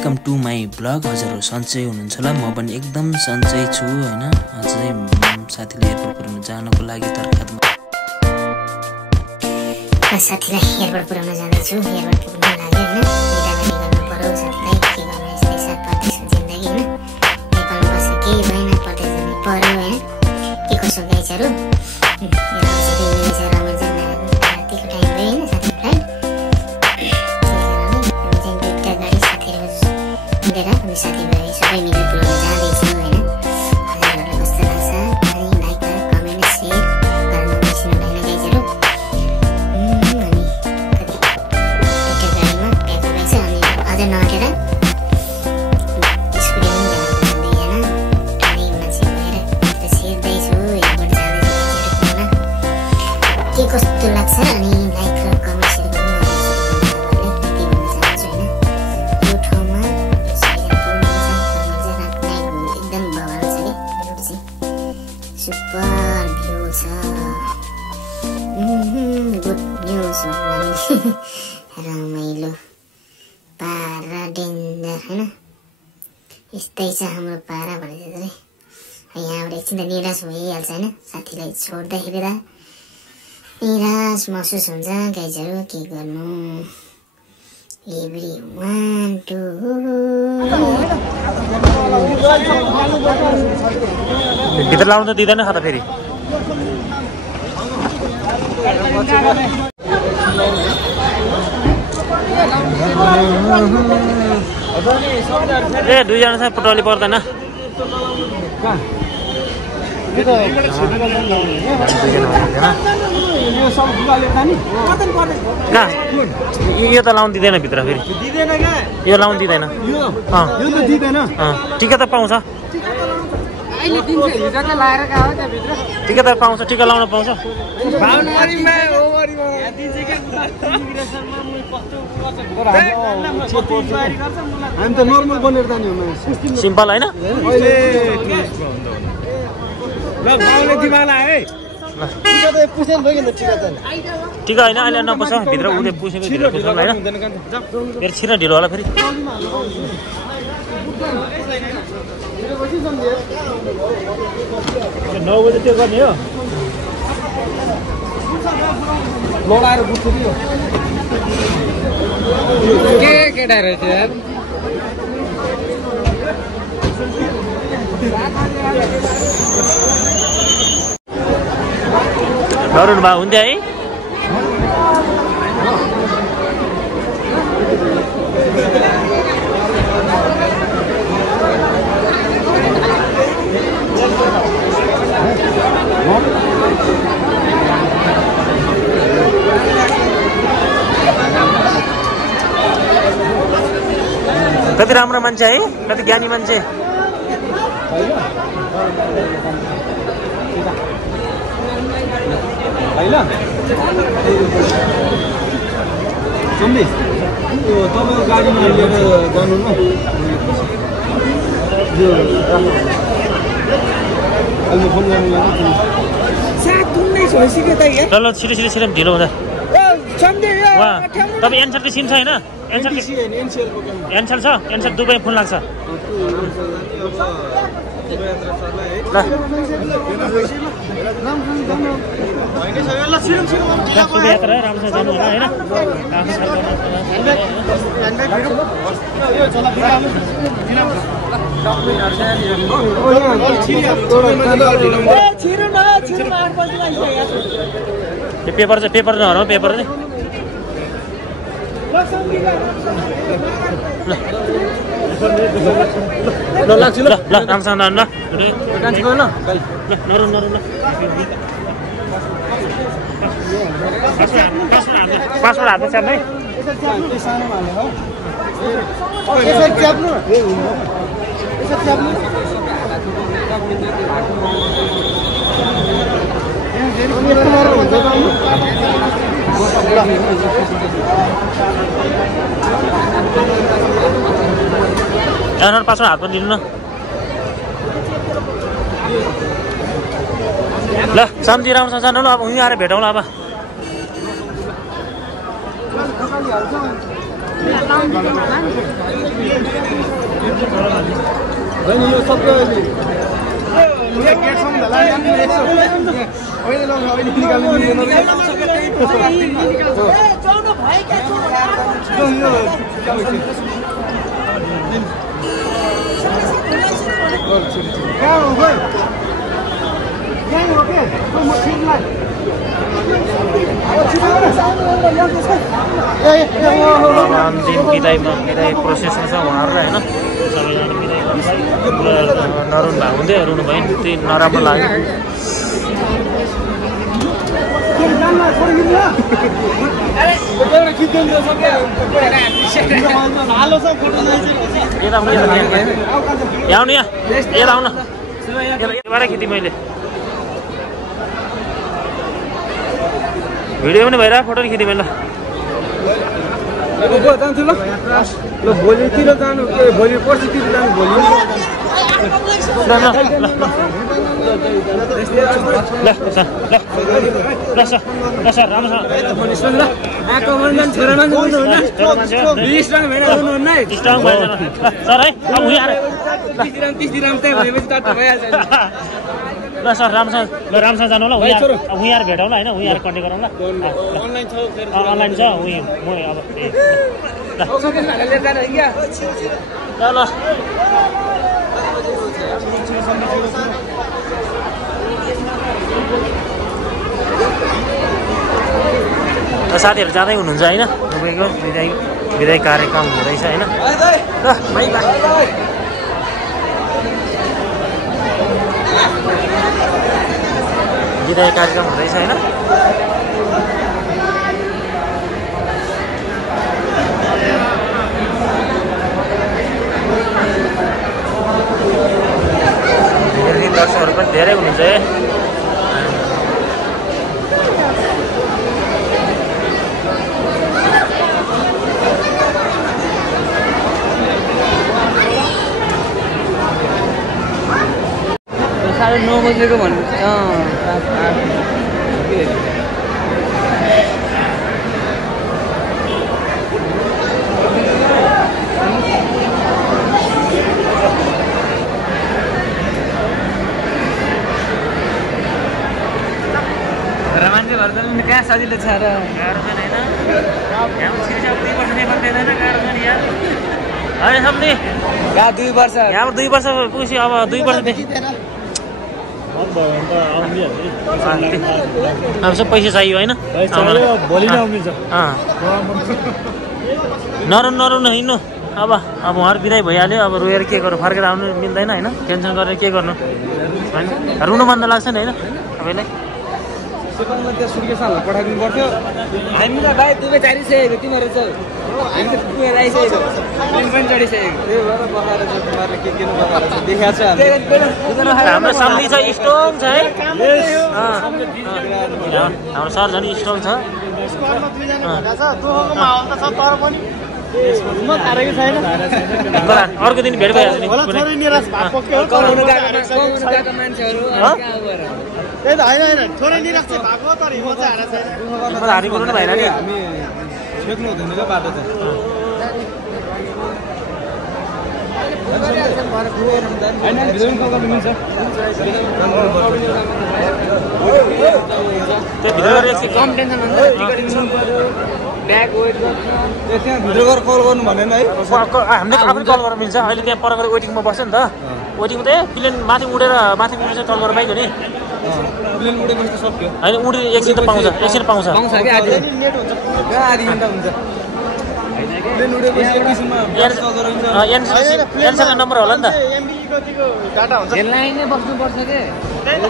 Welcome to my blog. हजुरहरू सन्चै हुनुहुन्छ होला, म पनि एकदम सन्चै छु हैन। अझै साथीले एयरपोर्ट पुर्याउन जानको लागि तर्खातमा साथीलाई एयरपोर्ट पुर्याउन जाँदैछु। एयरपोर्ट पुग्न लाग्यो हैन। बिदा पनि गर्नु पर्यो साथीलाई। के गर्नु यस्तै छ परदेशको जिन्दगी हैन। नेपालमा बसेर केही भएन, परदेश जानु पर्यो हैन। के कसो गाइसहरु साथीभाइ सबै मिलेर पुऱ्याउन जाँदैछु हैन। हजुरहरूलाई कस्तो लाग्छ अनि लाइक र कमेन्ट शेयर गर्न बिर्सिनु भएन गाइजहरु। अनि कति एउटा गाडीमा प्याक भइछ अनि अझ नअटेर स्कुटीमा जाँदैछन् अनि मान्छे भएर सिर्दैछु एयरपोर्ट जाँदैछु। के कस्तो लाग्छ अनि लाइक र कमेन्ट शेयर गर्नु सुपर भ्यू छ। गुड न्यूज रमाइलो पारा डेन्जर हैन। यस्तै छ हाम्रो पारा भनेको चाहिँ यहाँबाट एकछिन त निराश भइहाल्छ हैन। साथीलाई छोड्दाखेरि त निराश महसुस हुन्छ गाइजहरु। के गर्नु everyone to भित्र लाउन त दिदैन खाता फेरि। ए दुईजना चाहिँ पटौली पर्दैन। यो त लाउनु दिँदैन भित्र फेरि। यो लाउनु दिँदैन। टिका त पाउँछ, टिका त पाउँछ, टिका लाउन पाउँछ। हामी त नर्मल बनेर जाने हो, सिम्पल होइन। टिका होइन अहिले नपस्छ भित्र, उसले पुसेको भित्र पुस्छ होइन। फेरि छिर्न ढिलो होला फेरि। 9 बजे त्यो गर्ने हो लगाएर बुझ्छु कि के केटा रहेछ यार। डराउनु भए हुन्थ्यो है। कति राम्रो मान्छे है, कति ज्ञानी मान्छे। तपाईँको गाडीमा लिएर जानु न। अहिले फोन गर्नु लाग्यो। ल छिटो छिटो छिटो ढिलो हुँदा तपाईँ एन्सरको सिम छ होइन? एन्सर छ, एन्सर दुबई फोन लाग्छ। ल यात्रा राम्रोसँग जानु होला होइन। पेपर चाहिँ पेपर नहराउ, पेपर चाहिँ ल लाग्छु। ल ल राम्रोसँग नरु ल नरु नरु ल पासपोर्ट हातमा च्याप्नु है। पासपोर्ट हातमा दिनु न। ल शान्ति राम्रोसँग जानु ल। अब उहीँ आएर भेटौँला अब। बहिनी यो सबै दिन बिदाई प्रोसेसमा छ उहाँहरूलाई होइन सबैजना बिदाई नरुन भएको हुन्थ्यो रुनु भयो नि त्यही नराम्रो लाग्यो आउनु यहाँ आउन यताबाट खिति मैले भिडियो पनि भइरहेको फोटो खिति मैले जान्छु ल भोलितिर जानु भोलि पर्सितिर जानु भोलि ल सर राम्रोसँग जानु होला उहीँ आएर भेटौँ ल होइन उहीँ आएर कन्ट्याक्ट गरौँ ल अनलाइन छ उहीँ म अब ल साथीहरू जाँदै हुनुहुन्छ होइन तपाईँको विदाई कार्यक्रम हुँदैछ होइन ल विदाई कार्यक्रम हुँदैछ होइन दर्शकहरू पनि धेरै हुनुहुन्छ है साढे 9 बजेको भन्नु मान्छे भएर त कहाँ सजिलो छ र गाह्रो छ होइन यहाँ 2 वर्ष नेपाल दिँदैन गाह्रो छ नि यहाँ होइन सम्झे कहाँ 2 वर्ष यहाँ 2 वर्ष पुगेपछि अब 2 वर्षदेखि अब सब पैसा चाहियो होइन नरुन हिँड्नु अब उहाँहरू बिदाई भइहाल्यो अब रोएर के गर्नु फर्केर आउनु मिल्दैन होइन टेन्सन गरेर के गर्नु होइन रुनु मन त लाग्छ नि होइन तपाईँलाई पठाइदिनु पर्थ्यो हामीलाई भाइ दुबई चढिसकेको तिमीहरू चाहिँ हामी त पुगेर आइसकेको ट्रेन पनि चढिसकेको त्यही भएर बगाएर छ तिमीहरूले के बगाएर छ देखाएको छ हाम्रो सम्झी छ स्ट्रङ छ है हाम्रो सर झन् स्ट्रङ छ अर्को दिन भेट भइहाल्छ नि हारी गर्नु भएन नि हामी छेक्नु हुँदैन क्या बाटो चाहिँ कम टेन्सन हुन्छ ब्याग वेट गर्छ त्यहाँ भिडियो गरेर कल गर्नु भनेन है हामीले आफै कल गर्न मिल्छ अहिले त्यहाँ पर गएर वेटिङमा बस्छ नि त वेटिङमा त प्लेन माथि उडेर कल गरेर पाइन्छ नि प्लेन उडेपछि त सक्यो होइन उडे एकछिन त पाउँछ पाउँछ क्या आधी नेट हुन्छ आधी घन्टा हुन्छ प्लेन उडेपछि एकछिनमा एनसँग नम्बर होला नि त डाटा हुन्छ लाइनै बस्नुपर्छ के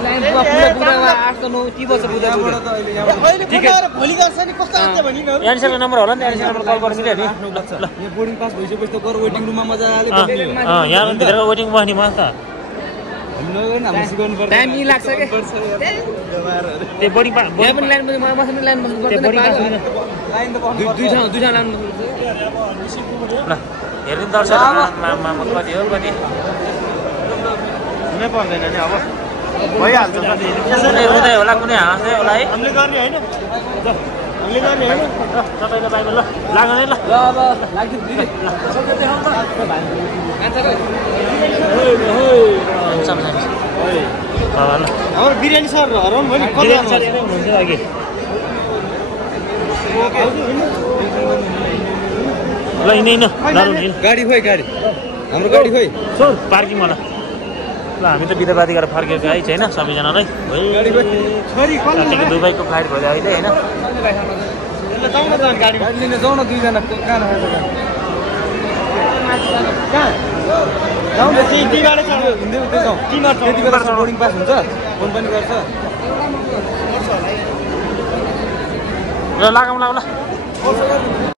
लाइन पुरा 8 9 30 वर्ष पुग्दा भोलि गर्छ नि कस्तो हुन्छ भनि न एनसँग नम्बर होला नि एनसँग नम्बर कल गर्न मिल्यो नि ल यहाँ बोर्डिङ पास भइसकेपछि त गएर वेटिङ रुममा मजाले यहाँ भित्र वेटिङ बस्ने म त हामी सिकाउनु पर्छ टाइम नि लाग्छ के त्यो बोर्डिङ पास यहाँ पनि लाइन बस्नु लाइन बस्नु पर्दैन लाइन त दुई ठाउँ लाइन ल हेर्नु दर्शक कति हो कति हुनै पर्दैन नि अब भइहाल्छ रुँदै होला कुनै हाँस्दै होला है हामीले गर्ने होइन तपाईँको बाइकमा ल लाग्नु है ल ल अब लाग्छ दिदी हाम्रो बिरयानी सर हराउनु भयो नि हुनुहुन्छ अघि ल यिनै गाडी खोइ गाडी हाम्रो गाडी खोइ पार्किङ होला ल हामी त बिदाबादी गरेर फर्केको है छैन सबैजनालाई गाडी खोइ साथीको दुबईको फ्लाइट भयो अहिले होइन गाडी लिन जाउँ न दुईजना कहाँ जाउँ न ती गाडी चढ्यो हिँड्दै उतै जाउँ त्यति बेला बोर्डिङ पास हुन्छ फोन पनि गर्छ ल लागौँ ल